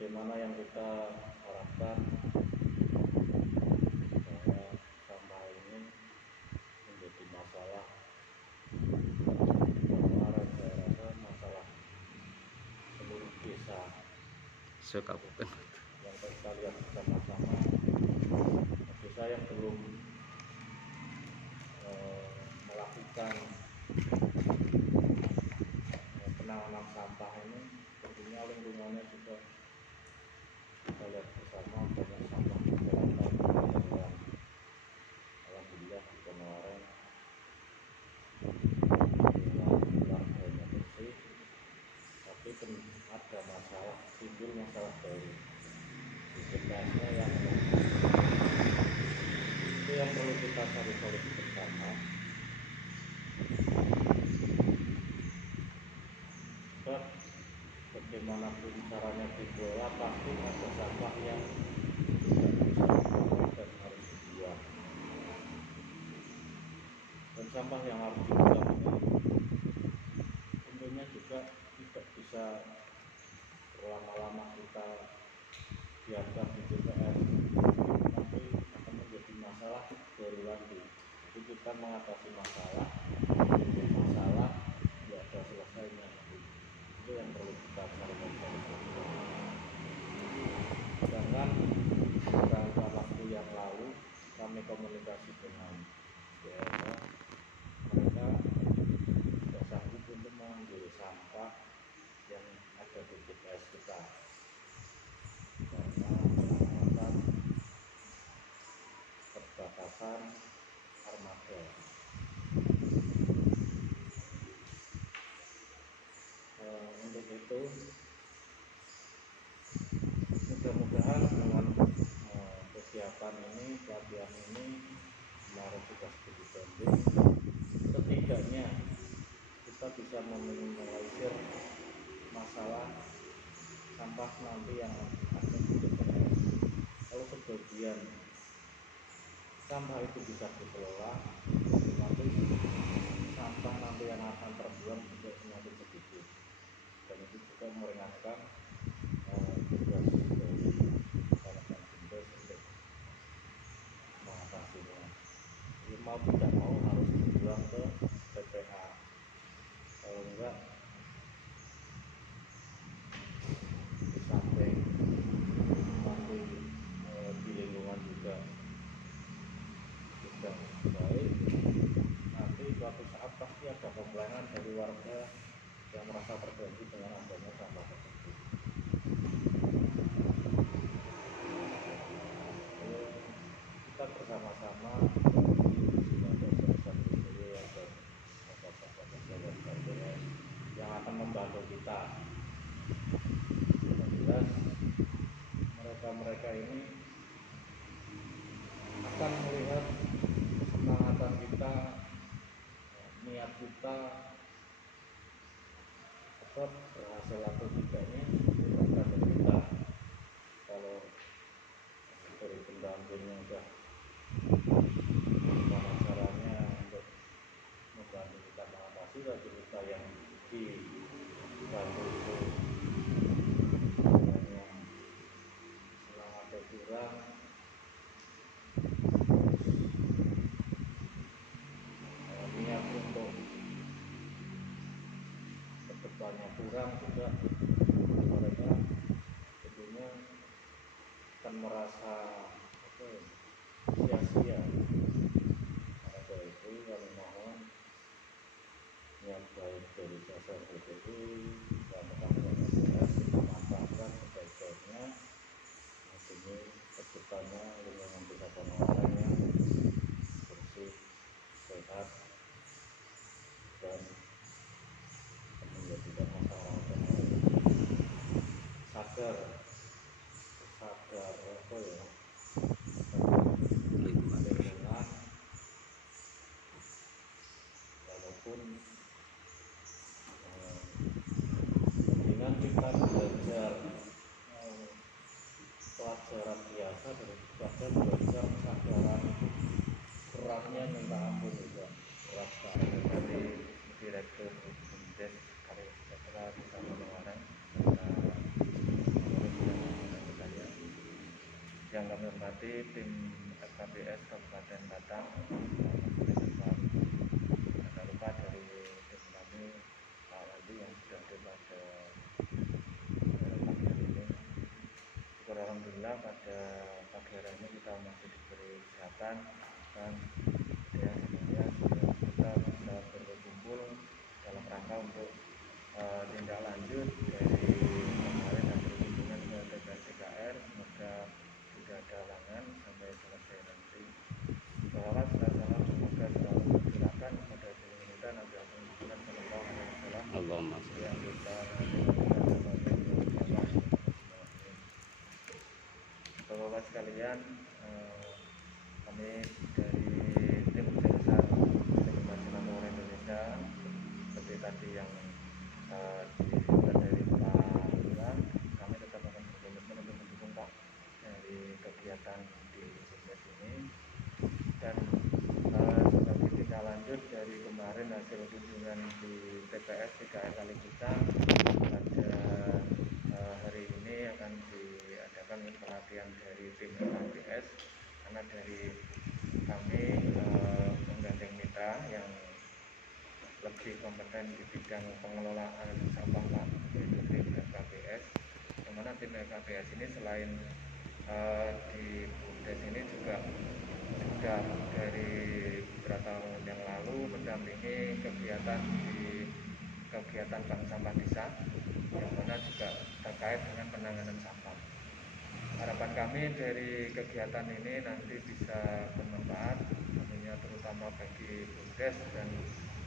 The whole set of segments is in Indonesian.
bagaimana yang kita harapkan bahwa sampah ini menjadi masalah kemarin, saya rasa masalah seluruh desa sekabupaten yang kita lihat bersama-sama. Desa yang belum melakukan penanganan sampah ini tentunya lingkungannya juga kita lihat bersama banyak sampah berserakan berjatuhan. Alhamdulillah di kemarin warganya bersih, tapi ada masalah, timbul masalah baru di BPS-nya yang itu yang perlu kita cari solusi bersama. Sebab bagaimanapun caranya dikelola pasti ada sampah yang tidak bisa dikelola dan harus dibuang. Dan sampah yang harus dibuang ini tentunya juga tidak bisa berlama-lama kita biarkan di TPS, nanti akan menjadi masalah baru lagi. Jadi kita mengatasi masalah, bikin masalah tidak ada selesainya. Itu yang perlu kita cari solusi. Sedangkan beberapa waktu yang lalu kami komunikasi dengan BSA, mereka tidak sanggup untuk mengambil sampah yang ada di TPS kita karena alasan perbatasan armada. Untuk itu mudah-mudahan dengan kegiatan ini, pelatihan ini kemarin sudah studi banding, setidaknya kita bisa meminimalisir masalah sampah nanti yang ada di TPS. Kalau sebagian sampah itu bisa dikelola, otomatis sampah nanti yang akan terbuang juga semakin sedikit, dan itu juga meringankan tugas dari rekan-rekan BUMDes untuk mengatasinya. Jadi mau tidak mau harus dibuang ke TPA, kalau enggak di samping nanti di lingkungan juga tidak baik, nanti suatu saat pasti ada komplainan dari warga yang merasa terganggu dengan adanya sampah tersebut. Kita bersama-sama dengan dosen-dosen BPW dan bapak-bapak yang akan membantu kita. Yang jelas mereka-mereka ini akan melihat kesemangatan kita, niat kita, sebab berhasil atau tidaknya itu tergantung kita. Kalau dari pendampingnya udah gimana caranya untuk membantu kita mengatasi, bagi kita yang dibantu itu sebenarnya semangatnya kurang, niat untuk kedepannya kurang juga, mereka tentunya akan merasa sia-sia. Ada itu kami mohon niat baik dari jasa BPW dan rekan-rekan BPS kita manfaatkan sebaik-baiknya demi kedepannya lingkungan desa Panolareng yang bersih, sehat, dan menjadikan masyarakat sadar lingkungan, walaupun dengan kita belajar pelajaran biasa daripada belajar kesadaran itu beratnya minta ampun juga, berat sekali. Dari Direktur BUMDes Karya Sejahtera Desa Panolareng, Yang kami hormati tim FKPS Kabupaten Batang, tidak lupa dari tim kami Pak Wandi yang sudah hadir pada pagi hari ini. Syukur alhamdulillah pada pagi hari ini kita masih diberi kesehatan dan ya semuanya kita bisa berkumpul dalam rangka untuk tindak lanjut dari kemarin hasil kunjungan ke TPS TKR. Semoga tidak ada halangan sampai selesai nanti. Sholawat serta salam semoga selalu tercurahkan kepada junjungan kita Nabi Muhammad Sallallahu Alaihi Wasallam Allahumma yang kita Bapak-bapak sekalian, kami dari tim besar Nasional Orang Indonesia seperti tadi yang disebutkan dari Pak Lurah, kami tetap akan berkomitmen untuk mendukung Pak dari kegiatan di BUMDes ini. Dan sebagai tindak lanjut dari kemarin hasil kunjungan di TPS TKR Kalipucang, pada hari ini akan diadakan pelatihan dari tim KPS, karena dari kami menggandeng mitra yang lebih kompeten di bidang pengelolaan sampah Pak, yaitu tim KPS, yang mana tim KPS ini selain di BUMDes ini juga sudah dari beberapa tahun yang lalu mendampingi kegiatan bank sampah desa, yang mana juga terkait dengan penanganan sampah. Harapan kami dari kegiatan ini nanti bisa bermanfaat, tentunya terutama bagi BUMDes dan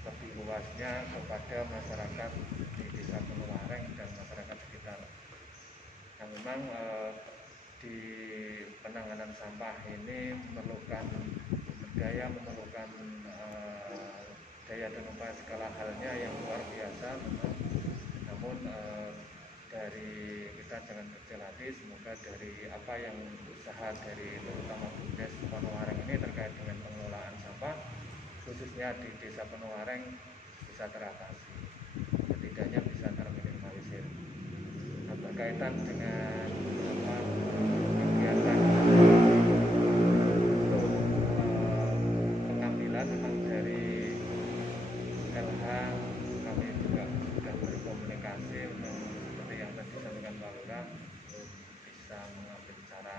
lebih luasnya kepada masyarakat di Desa Penuwareng dan masyarakat sekitar. Nah, memang di penanganan sampah ini memerlukan memerlukan daya dan upaya segala halnya yang luar biasa memang. Namun dari kita jangan kecil hati, semoga dari apa yang usaha dari terutama BUMDes Penuwareng ini terkait dengan pengelolaan sampah khususnya di Desa Penuwareng bisa teratasi, setidaknya bisa terminimalisir. Nah, berkaitan dengan kegiatan untuk pengambilan memang dari LH kami juga sudah berkomunikasi, memang seperti yang tadi disampaikan Pak Lurah, belum bisa mengambil secara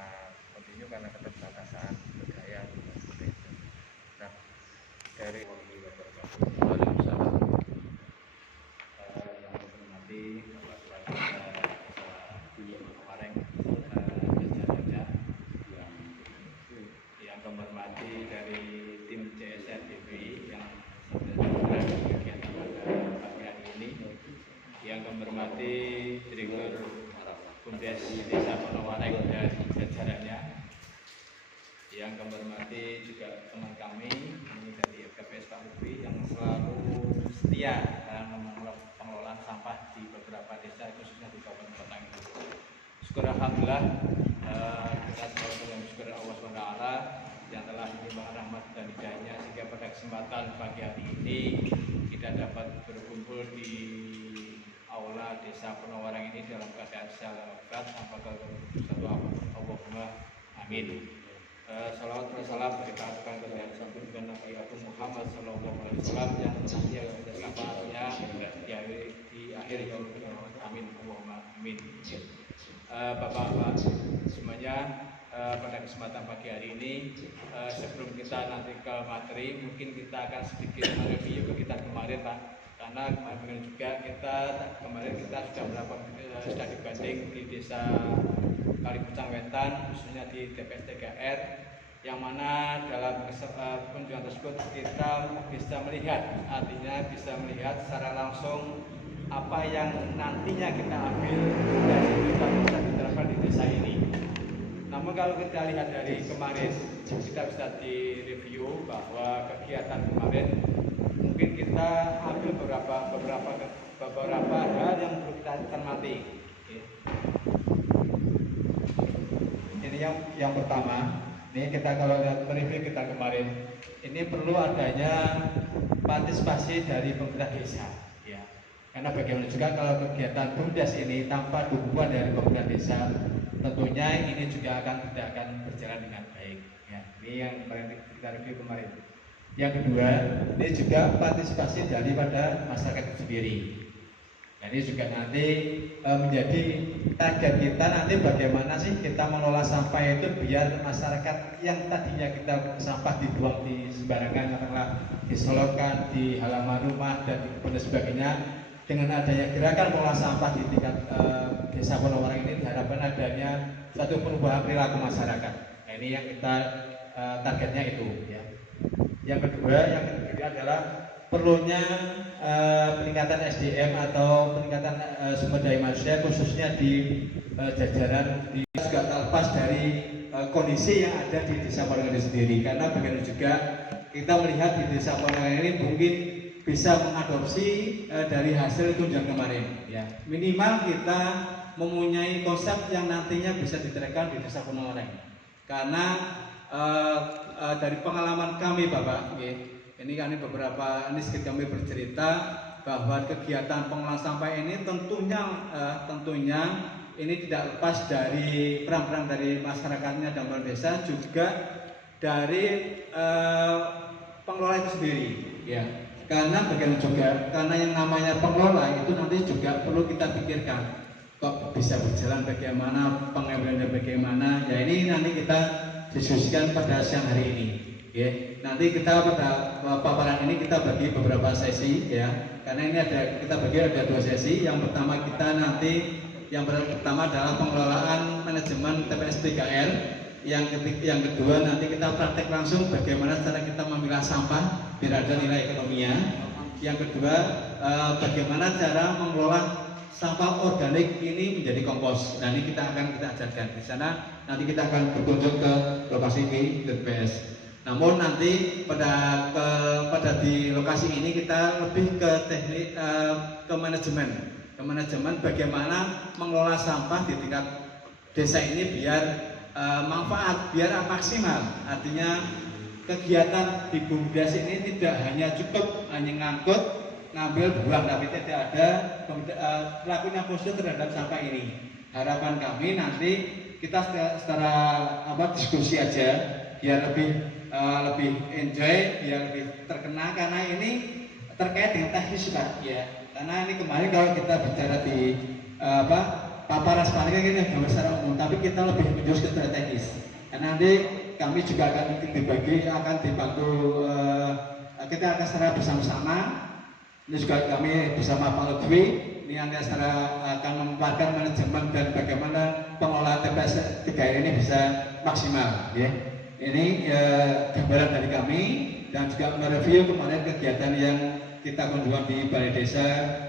kontinu karena keterbatasan daya seperti itu. Nah, dari Waalaikumsalam. yang hormati yang kami hormati dari tim CSR DPI yang sedang kegiatan pada pagi hari ini, yang kami hormati Direktur BUMDes Desa Penuwareng dan jajarannya, yang kami hormati juga teman kami dari FKPS Pak Lutfi yang selalu setia dalam pengelolaan sampah di beberapa desa khususnya di Kabupaten Batang. Syukur alhamdulillah, kita selalu bersyukur Allah SWT yang telah melimpahkan rahmat dan hidayahnya sehingga pada kesempatan pagi hari ini kita dapat berkumpul di aula Desa Penuwareng ini dalam keadaan selamat tanpa kekurangan. Allahumma amin. Salawat dan salam kita aturkan kepada Nabi Agung Muhammad Sallallahu Alaihi Wasallam yang nanti ada syafaatnya di akhir yaumul qiyamah. Amin. Allahumma amin. Bapak-bapak semuanya, pada kesempatan pagi hari ini sebelum kita nanti ke materi, mungkin kita akan sedikit mereview kegiatan kemarin Pak, karena kemarin juga kemarin kita sudah melakukan sudah digandeng di Desa Kalipucang Wetan, khususnya di TPS TKR, yang mana dalam kunjungan tersebut kita bisa melihat, artinya bisa melihat secara langsung apa yang nantinya kita ambil dari kita bisa diterapkan di desa ini. Namun kalau kita lihat dari kemarin, kita bisa direview bahwa kegiatan kemarin mungkin kita ambil beberapa hal yang perlu kita cermati. Ini yang pertama, ini kita kalau lihat review kita kemarin, ini perlu adanya partisipasi dari pemerintah desa, ya. Karena bagaimana juga kalau kegiatan BUMDes ini tanpa dukungan dari pemerintah desa, tentunya ini juga tidak akan berjalan dengan baik. Ya, ini yang kemarin kita review kemarin. Yang kedua, ini juga partisipasi daripada masyarakat itu sendiri. Ini juga nanti menjadi target kita nanti bagaimana sih kita mengelola sampah itu biar masyarakat yang tadinya kita sampah dibuang di sembarangan, katakanlah disolorkan di halaman rumah dan sebagainya, dengan adanya gerakan mengolah sampah di tingkat desa Ponowareng ini diharapkan adanya satu perubahan perilaku masyarakat. Nah, ini yang kita targetnya itu ya. Yang kedua adalah perlunya peningkatan SDM atau peningkatan sumber daya manusia khususnya di jajaran di juga terlepas dari kondisi yang ada di desa Ponowareng sendiri, karena bagaimana juga kita melihat di desa Ponowareng ini mungkin bisa mengadopsi dari hasil tunjangan kemarin ya. Minimal kita mempunyai konsep yang nantinya bisa diterapkan di desa Ponowareng, karena dari pengalaman kami Bapak ini beberapa sedikit kami bercerita bahwa kegiatan pengolahan sampah ini tentunya ini tidak lepas dari peran-peran dari masyarakatnya dan desa, juga dari pengelola itu sendiri ya. Karena bagaimana juga, karena yang namanya pengelola itu nanti juga perlu kita pikirkan kok bisa berjalan bagaimana, pengambilan bagaimana ya. Ini nanti kita diskusikan pada siang hari ini ya. Nanti kita pada paparan ini kita bagi beberapa sesi ya, karena ini kita bagi ada 2 sesi. Yang pertama yang pertama adalah pengelolaan manajemen TPS 3R. Yang kedua nanti kita praktek langsung bagaimana cara kita memilah sampah biar ada nilai ekonominya. Yang kedua bagaimana cara mengelola sampah organik ini menjadi kompos. Nah, ini kita ajarkan di sana. Nanti kita akan berkunjung ke lokasi di TPS. Namun nanti pada di lokasi ini kita lebih ke teknik ke manajemen bagaimana mengelola sampah di tingkat desa ini biar manfaat, biar maksimal. Artinya kegiatan di BUMDes ini tidak hanya cukup ngangkut, ngambil, buang, tapi tidak ada pelakunya khusus terhadap sampah ini. Harapan kami nanti kita secara diskusi aja biar lebih enjoy, biar lebih terkena, karena ini terkait dengan teknis Pak ya. Karena ini kemarin kalau kita bicara di paparan sepanjang ini gambar secara umum, tapi kita lebih menjurus ke strategis. Karena nanti kami juga akan dibantu, kita akan secara bersama-sama. Ini juga kami bersama Pak Lutfi, ini yang akan memaparkan manajemen dan bagaimana pengelolaan TPS 3R ini bisa maksimal ya. Ini gambaran dari kami, dan juga mereview kemarin kegiatan yang kita kunjungan di Balai Desa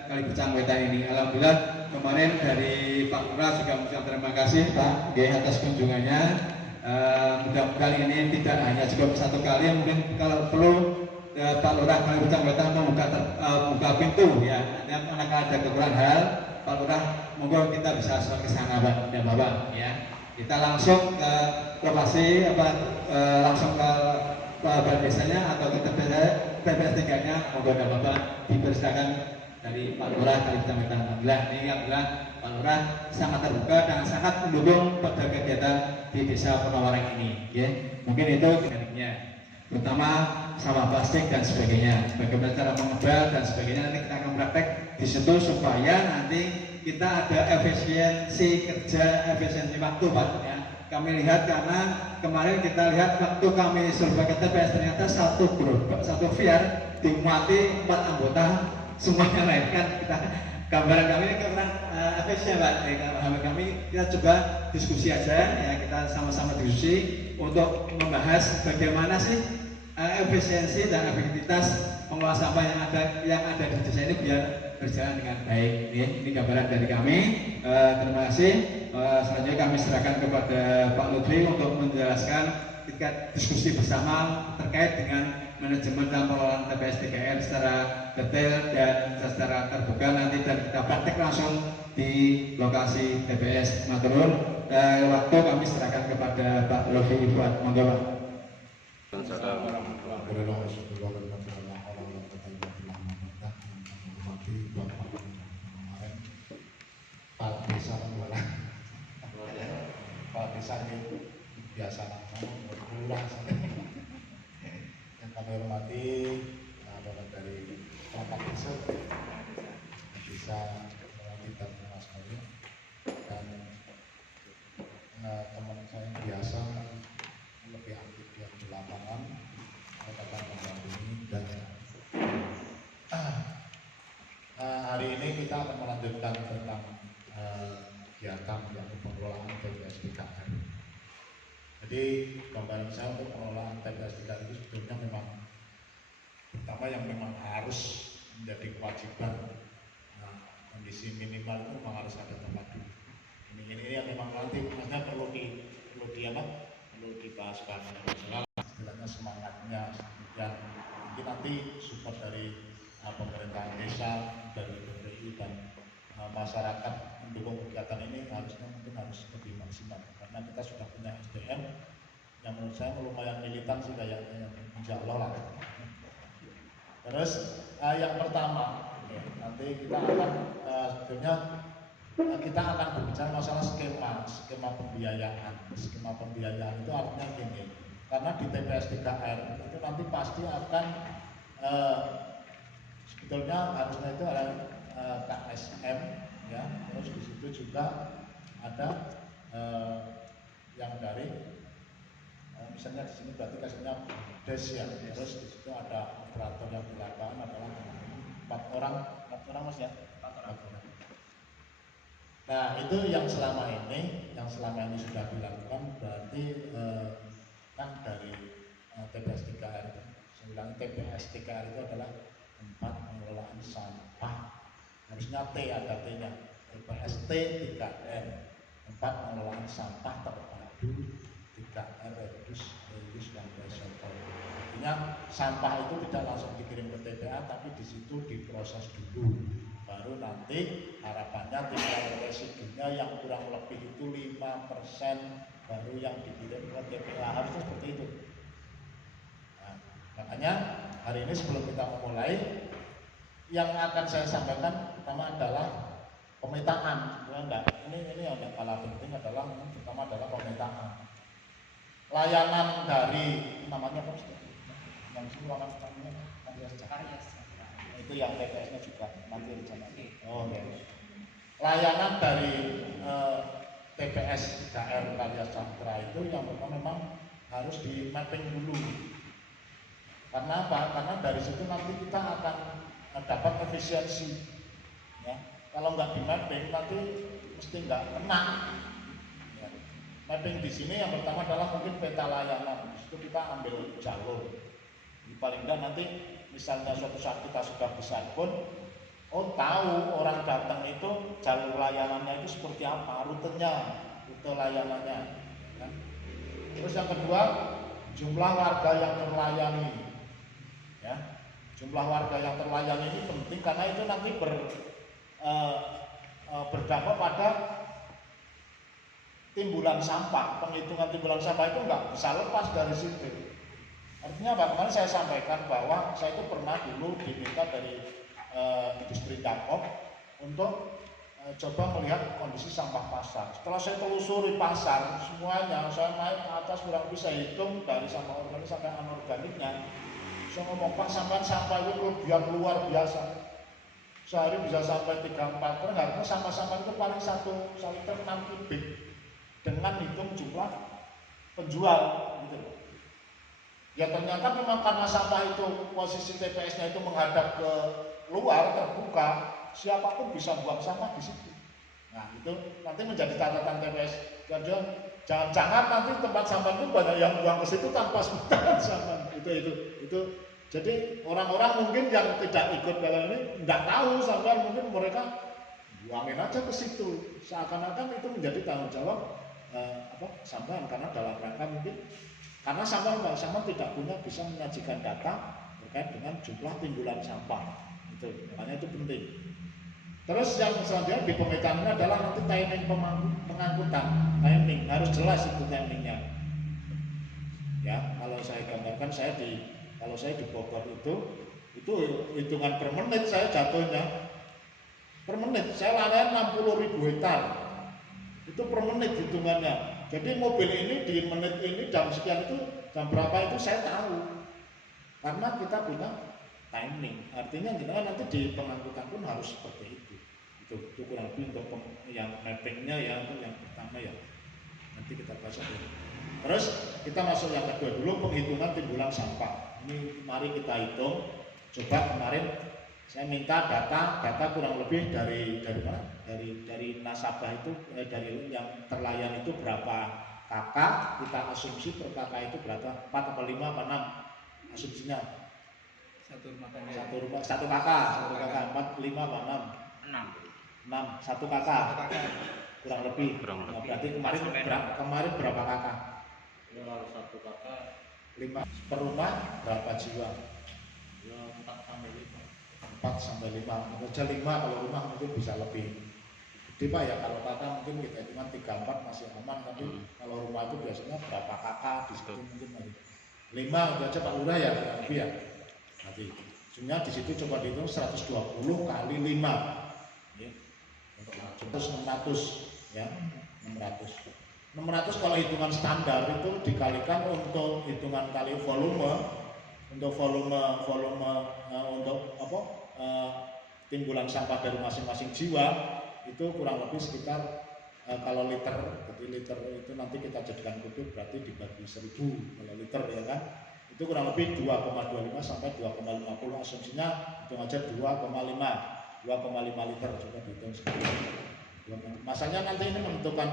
Kalibecang Wetan ini. Alhamdulillah kemarin dari Pak Lurah juga mengucapkan terima kasih Pak atas kunjungannya. Mudah-mudahan ini tidak hanya cukup satu kali, mungkin kalau perlu Pak Lurah Kalibecang Wetan membuka pintu ya. Manakala ada kekurangan hal, Pak Lurah monggo kita bisa ke sana Pak dan Bapak ya. Kita langsung ke lokasi langsung ke balai desanya atau ke TPS 3-nya, monggo dan Bapak dipersilakan dari Pak Lurah Kalibecang Wetan. Alhamdulillah ini Pak Lurah sangat terbuka dan sangat mendukung pada kegiatan di Desa Ponowareng ini ya. Mungkin itu tekniknya, terutama sampah plastik dan sebagainya, bagaimana cara mengebal dan sebagainya. Nanti kita akan praktek di situ supaya nanti kita ada efisiensi kerja, efisiensi waktu Pak ya. Kami lihat, karena kemarin kita lihat waktu kami sebagai TPS ternyata satu VR dimuati 4 anggota semuanya lain kan. Gambaran kami ini kurang efisien Pak. Kami kita coba diskusi aja ya, kita sama-sama diskusi untuk membahas bagaimana sih efisiensi dan efektivitas pengelola sampah yang ada di desa ini biar berjalan dengan baik. Ini gambaran dari kami. Terima kasih. Selanjutnya kami serahkan kepada Pak Lutfi untuk menjelaskan tingkat diskusi bersama terkait dengan manajemen dan pengelolaan TPS 3R secara detail dan secara terbuka nanti, dan kita praktek langsung di lokasi TPS Maturun. Waktu kami serahkan kepada Pak Lutfi buat monggo Pak. biasa gitu, biasa namun berulang yang kami hormati Bapak dari Bapak Desa bisa kita Mas Mori dan teman saya yang biasa lebih aktif di lapangan dapat mendampingi dan hari ini kita akan melanjutkan tentang kegiatan yang pengelolaan TPS 3R. Jadi gambaran saya untuk pengelolaan TPS 3R itu sebetulnya memang pertama yang memang harus menjadi kewajiban. Kondisi minimal itu memang harus ada tempat duduk. Ini yang memang nanti maksudnya perlu dibahas karena istilahnya semangatnya dan mungkin nanti support dari pemerintahan desa, dari BPI dan masyarakat mendukung kegiatan ini harusnya mungkin harus lebih maksimal karena kita sudah punya SDM yang menurut saya lumayan militan sih kayaknya, insya Allah lah. Terus yang pertama nanti kita akan sebetulnya kita akan berbicara masalah skema pembiayaan. Skema pembiayaan itu artinya gini, karena di TPS 3R itu nanti pasti akan sebetulnya harusnya itu ada KSM ya, terus di situ juga ada yang dari misalnya di sini berarti kasihnya des ya, terus di situ ada operator yang di lapangan adalah 4 orang mas ya, 4 orang. Nah itu yang selama ini sudah dilakukan berarti kan dari TPS 3R itu. Saya bilang TPS 3R itu adalah tempat pengelolaan sampah. Harusnya T ada T-nya. TPS T3R, tempat pengelolaan sampah terpadu 3R, reduce dan recycle. Artinya sampah itu tidak langsung dikirim ke TPA, tapi di situ diproses dulu. Baru nanti harapannya tinggal residunya yang kurang lebih itu 5% baru yang dikirim ke TPA, harusnya seperti itu. Nah, makanya hari ini sebelum kita memulai, yang akan saya sampaikan pertama adalah pemetaan. Ini yang paling penting adalah pertama adalah pemetaan. Layanan dari namanya apa sih? Yang ruangan karya sejahtera. Itu yang TPS-nya juga nanti rencana. Oh, okay. Layanan dari TPS 3R Karya Sejahtera itu yang pertama memang harus di mapping dulu. Karena apa? Karena dari situ nanti kita akan dapat efisiensi. Ya. Kalau nggak di mapping nanti mesti nggak kena. Ya. Mapping di sini yang pertama adalah mungkin peta layanan. Di situ kita ambil jalur. Paling enggak nanti misalnya suatu saat kita sudah besar pun tahu orang datang itu jalur layanannya itu seperti apa, rute layanannya kan? Terus yang kedua, jumlah warga yang terlayani ya. Jumlah warga yang terlayani ini penting karena itu nanti berdampak pada timbulan sampah. Penghitungan timbulan sampah itu nggak bisa lepas dari situ. Artinya apa? Kemarin saya sampaikan bahwa saya itu pernah dulu diminta dari industri Dakob untuk coba melihat kondisi sampah pasar. Setelah saya telusuri pasar semuanya, saya naik ke atas kurang bisa hitung dari sampah organik sampai anorganiknya. Saya ngomong, Pak, sampah itu kelebihan luar biasa. Sehari bisa sampai 3-4 ton, harusnya sampah-sampah itu paling 1 liter 6 kubik dengan hitung jumlah penjual gitu loh. Ya ternyata memang karena sampah itu posisi TPS-nya itu menghadap ke luar terbuka, siapapun bisa buang sampah di situ. Nah itu nanti menjadi catatan TPS. Jangan-jangan nanti tempat sampah itu banyak yang buang ke situ tanpa sebutan sampah. Itu. Jadi orang-orang mungkin yang tidak ikut dalam ini nggak tahu sampai mungkin mereka buangin aja ke situ. Seakan-akan itu menjadi tanggung jawab sampean karena dalam rangka mungkin. Karena sampah tidak punya bisa menyajikan data terkait dengan jumlah timbulan sampah. Itu, makanya itu penting. Terus yang selanjutnya di pemetaannya adalah nanti timing pengangkutan. Timing harus jelas itu timingnya. Ya, kalau saya gambarkan kalau saya di Bogor itu hitungan per menit saya jatuhnya. Per menit saya layan 60.000 hektar. Itu per menit hitungannya. Jadi mobil ini di menit ini jam sekian itu, jam berapa itu saya tahu. Karena kita punya timing. Artinya jenengan nanti di pengangkutan pun harus seperti itu. Itu kurang lebih untuk yang mappingnya ya, untuk yang pertama ya. Nanti kita bahas dulu. Terus kita masuk yang kedua dulu, penghitungan timbulan sampah. Ini mari kita hitung. Coba kemarin saya minta data kurang lebih dari mana? Dari nasabah itu dari yang terlayan itu berapa kakak, kita asumsi per kakak itu berapa? 4 atau 5 apa 6 asumsinya? Satu kakak 4, 5 apa 6? 6, satu kakak kurang lebih. Nah, berarti kemarin berapa kakak? Ya kalau satu kakak 5 per rumah berapa jiwa? ya 4 sampai 5. 4 sampai 5, kerja 5 kalau rumah mungkin bisa lebih gede Pak ya. Kalau kakak mungkin kita hitungan 3-4 masih aman, tapi kalau rumah itu biasanya berapa kakak di situ mungkin masih 5 itu aja Pak Lurah ya, lebih ya. Nanti sebenarnya di situ coba dihitung 120 kali 5 ya. Terus 600 ya, 600 kalau hitungan standar itu dikalikan untuk hitungan kali volume, untuk volume untuk apa timbulan sampah dari masing-masing jiwa itu kurang lebih sekitar kalau liter, jadi liter itu nanti kita jadikan kubik berarti dibagi 1000 kalau liter ya kan, itu kurang lebih 2,25 sampai 2,50 asumsinya hitung aja 2,5 liter coba dihitung sekali. Masalahnya nanti ini menentukan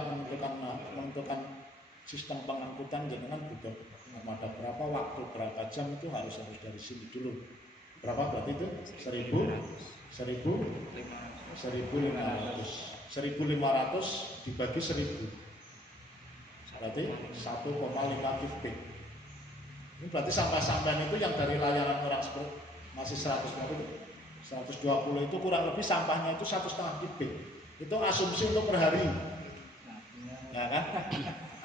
sistem pengangkutan jangan butuh ada berapa waktu, berapa jam itu harus dari sini dulu. Berapa berarti itu? 1.500 dibagi 1000 berarti 1,5 kubik. Ini berarti sampah-sampah itu yang dari layanan orang seperti masih 120 itu kurang lebih sampahnya itu 1,5 kubik. Itu asumsi untuk per hari. Ya kan?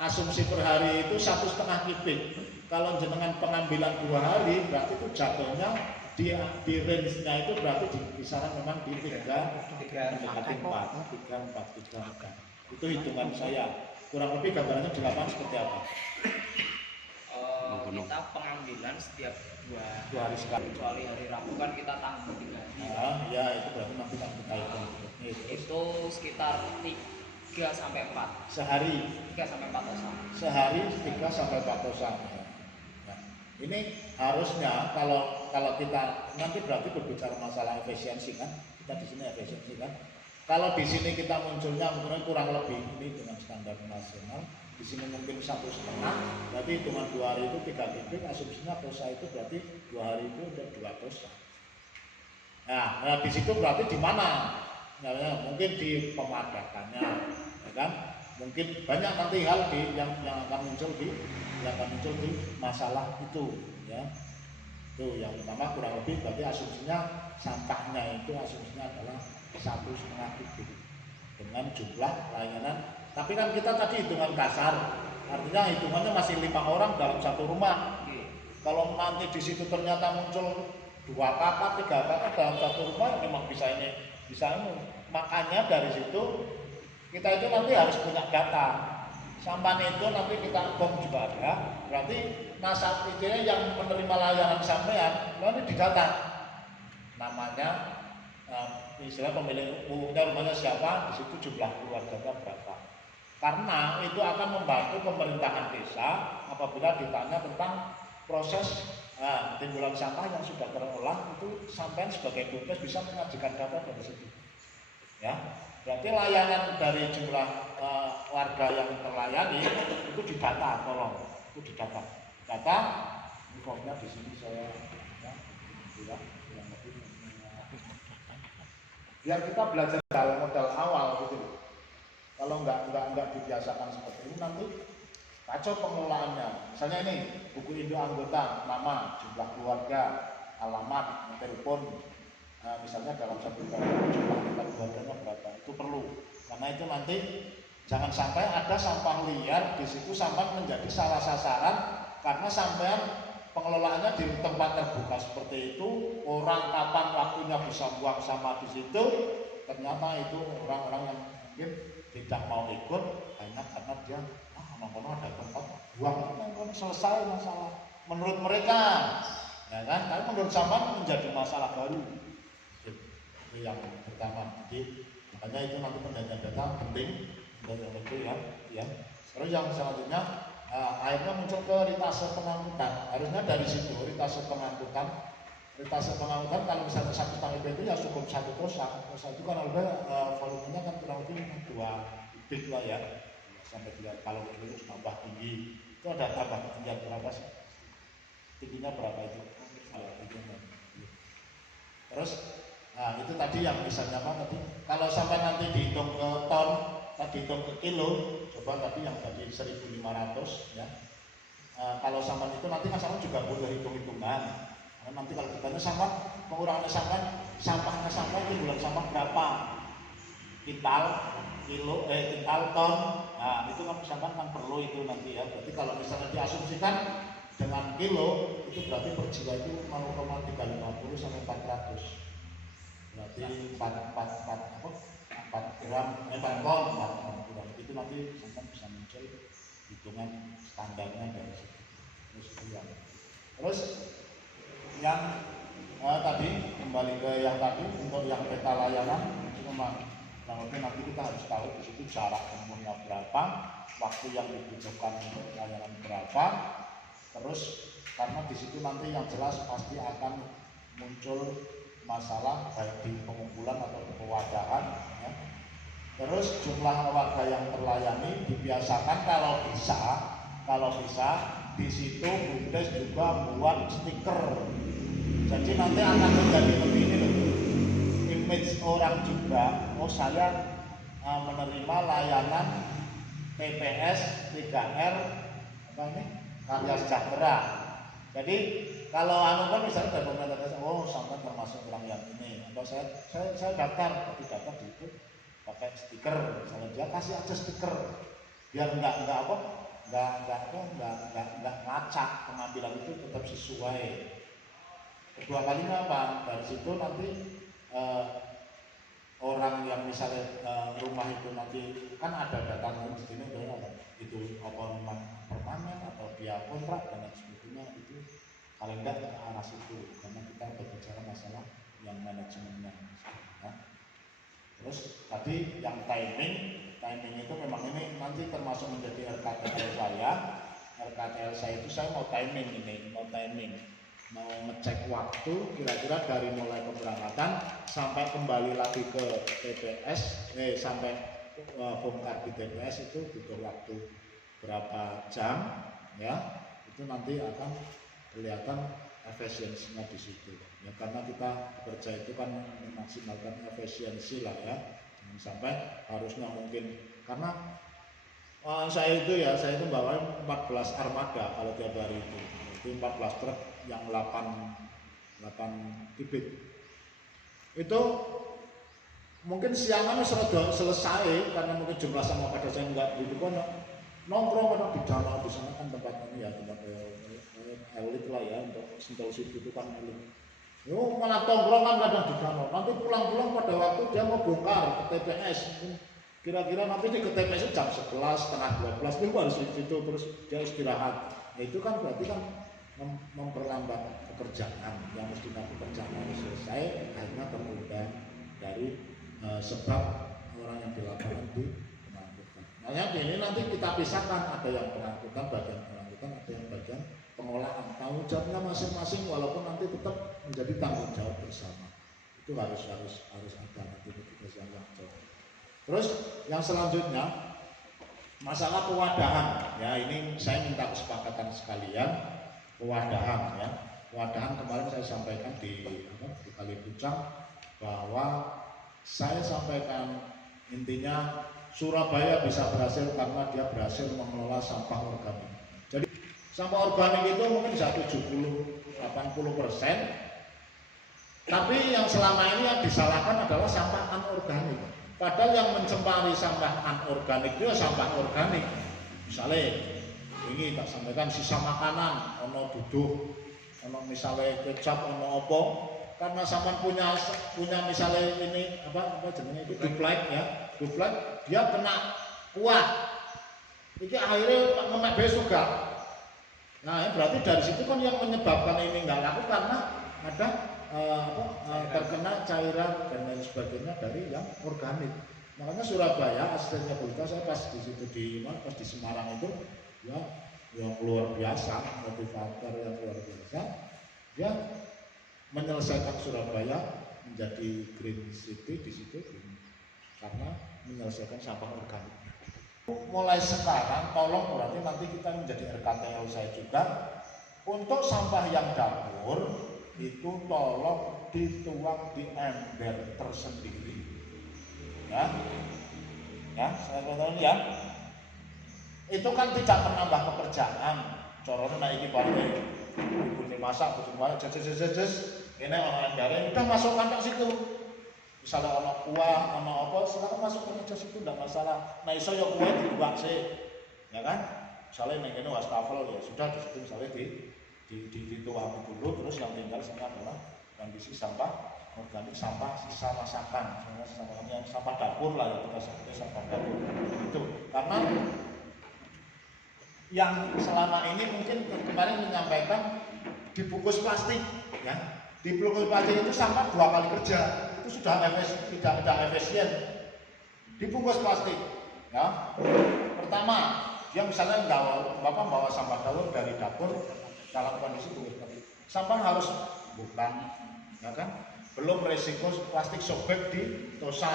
Asumsi per hari itu 1,5 kubik. Kalau jenengan pengambilan 2 hari berarti itu jatuhnya di range-nya itu berarti di kisaran memang di 3, 4. Itu hitungan saya. Kurang lebih gambarannya di lapangan seperti apa? Kita pengambilan setiap 2 hari sekali. kecuali hari Rabu kan kita tanggung 3 hari. Ya itu berarti nanti kita hitung. Itu sekitar 3 sampai 4. Sehari 3 sampai 4 osang. Sehari 3 sampai 4 osang. Nah, ini harusnya kalau kita nanti berarti berbicara masalah efisiensi kan, kita di sini efisiensi kan. Kalau di sini kita munculnya mungkin kurang lebih ini dengan standar nasional, di sini mungkin 1,5, berarti hitungan 2 hari itu 3 kubik, asumsinya dosa itu berarti 2 hari itu udah 2 dosa. Nah di situ berarti di mana? Nah, mungkin di pemadakannya, ya kan? Mungkin banyak nanti hal yang akan muncul di masalah itu, ya. Itu yang pertama kurang lebih berarti asumsinya sampahnya itu asumsinya adalah 1,5 kubik dengan jumlah layanan. Tapi kan kita tadi hitungan kasar, artinya hitungannya masih 5 orang dalam satu rumah. Kalau nanti di situ ternyata muncul 2 kakak, 3 kakak dalam satu rumah, memang bisa ini. Makanya dari situ kita itu nanti harus punya data. Sampah itu nanti kita bom juga ada. Berarti nasabah itu yang menerima layanan sampean nanti didata. Namanya istilah pemilik rumahnya siapa, di situ jumlah keluarganya berapa. Karena itu akan membantu pemerintahan desa apabila ditanya tentang proses timbulan sampah yang sudah terolah itu sampai sebagai BUMDes bisa mengajukan data dari situ. Ya, berarti layanan dari jumlah warga yang terlayani itu didata, tolong itu didata. Data informnya di sini saya ya, biar kita belajar modal awal gitu. Kalau nggak dibiasakan seperti ini nanti kacau pengelolaannya. Misalnya ini buku induk anggota, nama, jumlah keluarga, alamat, telepon. Misalnya dalam satu bulan jumlah kita keluarganya berapa itu perlu. Karena itu nanti jangan sampai ada sampah liar di situ sampai menjadi salah sasaran karena sampean pengelolaannya di tempat terbuka seperti itu, orang kapan waktunya bisa buang sampah di situ, ternyata itu orang-orang yang mungkin tidak mau ikut hanya karena dia kono ada tempat buang, selesai masalah menurut mereka, ya kan? Tapi menurut sampean menjadi masalah baru. Itu yang pertama. Jadi makanya itu nanti pendataan data penting untuk yang itu ya. Terus yang selanjutnya akhirnya muncul ke ritase pengangkutan. Harusnya dari situ ritase pengangkutan kalau misalnya satu tangki itu ya cukup satu tosa itu kan udah volumenya kan kurang lebih 2 kubik lah ya, sampai 3 kalau terus tambah tinggi itu ada tambah ketinggian berapa sih, tingginya berapa itu terus itu tadi yang misalnya apa tadi kalau sampai nanti dihitung ke ton, tadi hitung ke kilo, coba tadi yang tadi 1.500 ya. Kalau sampai itu nanti kan sama juga butuh hitung-hitungan. Nanti kalau kita sampah, pengurangan sampahnya sampah itu bulan sampah berapa? Kintal, kilo, kintal, ton. Nah itu kan sampah kan perlu itu nanti ya. Berarti kalau misalnya diasumsikan dengan kilo itu berarti per jiwa itu 0,350 sampai 400. Berarti 4 gram, 4 ton itu nanti sampai bisa muncul hitungan standarnya dari situ. Terus yang tadi kembali ke yang tadi untuk yang peta layanan itu memang nanti kita harus tahu di situ jarak tempuhnya berapa, waktu yang dibutuhkan untuk layanan berapa. Terus karena di situ nanti yang jelas pasti akan muncul masalah baik di pengumpulan atau pewadahan ya. Terus jumlah warga yang terlayani dibiasakan kalau bisa di situ BUMDes juga buat stiker. Jadi nanti akan menjadi begini loh, image orang juga, oh saya menerima layanan TPS 3R apa ini Karya Sejahtera. Jadi kalau kan misalnya dari pemerintah desa, oh sampai termasuk orang yang ini, atau saya daftar, tapi daftar di itu pakai stiker, misalnya dia kasih aja stiker, biar nggak ngacak, pengambilan itu tetap sesuai. Kedua kalinya apa? Dari situ nanti orang yang misalnya rumah itu nanti kan ada datang di sini itu apa memang permanen atau dia kontrak dan lain sebagainya, itu kalender ke arah situ karena kita berbicara masalah yang manajemennya. Ya. Terus tadi yang timing itu memang ini nanti termasuk menjadi RKTL saya. RKTL saya itu saya mau timing, mau ngecek waktu kira-kira dari mulai keberangkatan sampai kembali lagi ke TPS, sampai bongkar di TPS itu butuh waktu berapa jam ya, itu nanti akan kelihatan efisiensinya di situ ya, karena kita kerja itu kan memaksimalkan efisiensi lah ya, jangan sampai harusnya mungkin karena saya itu bawa 14 armada kalau tiap hari itu 14 truk yang 8 kubik itu mungkin siangan sudah selesai karena mungkin jumlah sama pada saya enggak gitu kan nongkrong ada di danau di sana kan tempat ini ya, tempat elit lah ya, untuk Sentul situ itu kan elit. Yo malah tongkrongan kadang di danau, nanti pulang-pulang pada waktu dia mau bongkar ke TPS, kira-kira nanti di ke TPS jam 11, setengah 12 itu harus di situ terus dia istirahat. Ya itu kan berarti kan memperlambat pekerjaan yang mesti pekerjaan harus selesai, akhirnya tertunda dari sebab orang yang di lapangan di pengangkutan. Makanya ini nanti kita pisahkan, ada yang pengangkutan, bagian pengangkutan, ada yang bagian pengolahan. Tanggung jawabnya masing-masing walaupun nanti tetap menjadi tanggung jawab bersama. Itu harus ada nanti petugas yang jawab. Terus yang selanjutnya masalah pewadahan. Ya ini saya minta kesepakatan sekalian pewadahan ya. Pewadahan kemarin saya sampaikan di Kalipucang bahwa saya sampaikan intinya Surabaya bisa berhasil karena dia berhasil mengelola sampah organik. Jadi sampah organik itu mungkin bisa 70-80%, tapi yang selama ini yang disalahkan adalah sampah anorganik. Padahal yang mencemari sampah anorganik itu sampah organik. Misalnya ini tak sampaikan sisa makanan, ono duduh, ono misalnya kecap, ono opo. Karena sampean punya misalnya ini apa jenenge itu duplek ya, duplek dia kena kuat Iki akhirnya ngemek besok gak. Nah, berarti dari situ kan yang menyebabkan ini nggak laku karena ada terkena cairan dan lain sebagainya dari yang organik. Makanya Surabaya aslinya Bulga, saya pas di situ pas di Semarang itu ya yang luar biasa, motivator yang luar biasa. Dia menyelesaikan Surabaya menjadi green city di situ karena menyelesaikan sampah organik. Mulai sekarang tolong berarti nanti kita menjadi RKTL saya juga untuk sampah yang dapur itu tolong dituang di ember tersendiri ya saya katakan ya itu kan tidak menambah pekerjaan corona naiki balik ibu masak butuh balik jejes ini orang ember udah masukkan ke situ misalnya ono kuah ono apa silakan masukkan aja situ enggak masalah nah iso ya kuah dibuat sih ya kan misalnya ini wastafel ya sudah di situ misalnya dituang dulu terus yang tinggal sebenarnya adalah kondisi sampah organik sampah sisa masakan yang sampah dapur lah ya kita sebutnya sampah dapur itu karena yang selama ini mungkin kemarin menyampaikan dibungkus plastik ya dibungkus plastik itu sampah 2 kali kerja itu sudah tidak efisien dibungkus plastik ya pertama dia misalnya bawa sampah dapur dari dapur dalam kondisi bungkus plastik sampah harus bukan ya kan belum resiko plastik sobek di tosa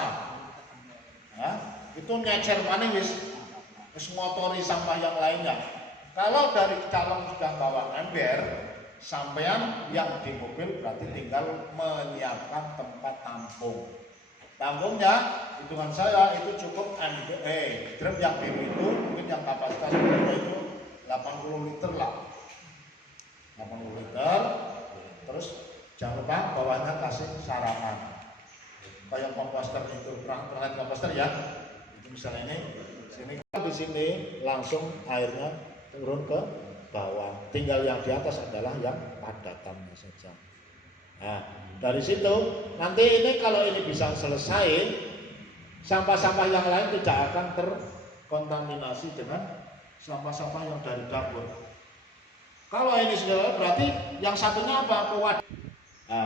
ya, itu nyecer mana wis ngotori sampah yang lainnya kalau dari calon sudah bawa ember sampean yang di mobil berarti tinggal menyiapkan tempat tampungnya hitungan saya itu cukup drum yang biru itu mungkin yang kapasitas itu 80 liter lah 80 liter terus jangan lupa bawahnya kasih sarapan kayak komposter itu perangkat komposter ya itu misalnya ini di sini langsung airnya turun ke bawah tinggal yang di atas adalah yang padatannya saja nah dari situ nanti ini kalau ini bisa selesai sampah-sampah yang lain tidak akan terkontaminasi dengan sampah-sampah yang dari dapur kalau ini sudah berarti yang satunya apa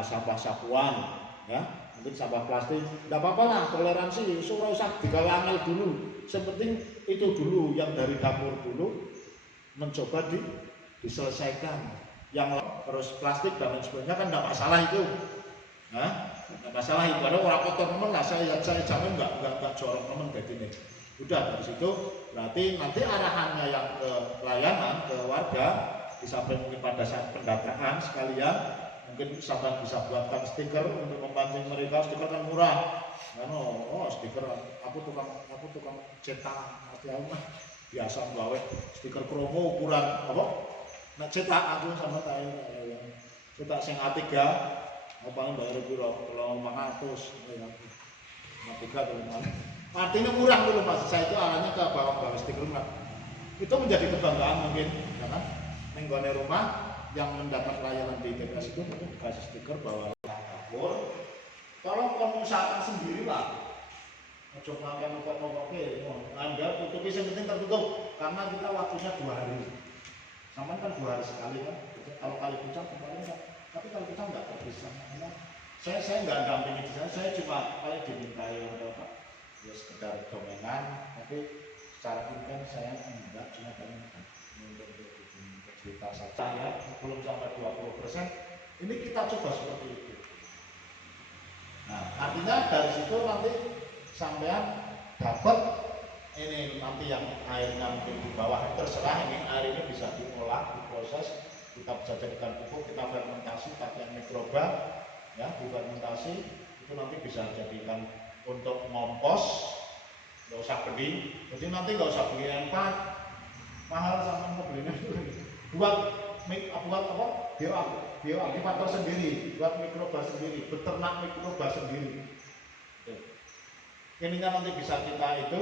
sampah sapuan ya mungkin sampah plastik tidak apa-apa lah toleransi surau usah digawe angel dulu sepenting itu dulu yang dari dapur dulu mencoba diselesaikan yang terus plastik dan lain sebagainya kan tidak masalah itu tidak masalah itu ada orang kotor temen lah saya jamin nggak jorok temen kayak gini udah dari situ berarti nanti arahannya yang ke pelayanan ke warga disampaikan mungkin pada saat pendataan sekalian mungkin sampai bisa buatkan stiker untuk membantu mereka stiker kan murah stiker aku tukang cetak biasa bawa stiker promo ukuran apa nak cetak aku sama tayo cetak sing A3 paling bayar piro 500 ya A3 artinya murah dulu mas saya itu arahnya ke bawah stiker itu menjadi kebanggaan mungkin ya kan menggone rumah yang mendapat layanan di TPS itu mungkin dikasih stiker bahwa dapur tolong pengusahakan sendirilah coba yang oke Anda tutupi yang penting tertutup karena kita waktunya 2 hari sama kan 2 hari sekali kan kalau kali puncak kemarin kan tapi kalau kita nggak terpisah saya nggak dampingi saya cuma kayak dimintai atau apa ya sekedar domengan tapi secara intens saya enggak cuma pengen cerita saya belum sampai 20% ini kita coba seperti itu nah artinya dari situ nanti sampean dapat ini nanti yang airnya mungkin di bawah terserah ini air ini bisa diolah diproses kita bisa jadikan pupuk kita fermentasi pakai mikroba ya difermentasi itu nanti bisa jadikan untuk ngompos nggak usah beli jadi nanti nggak usah beli empat mahal sama belinya buat bioaktivator sendiri, buat mikroba sendiri, beternak mikroba sendiri. Ininya nanti bisa kita itu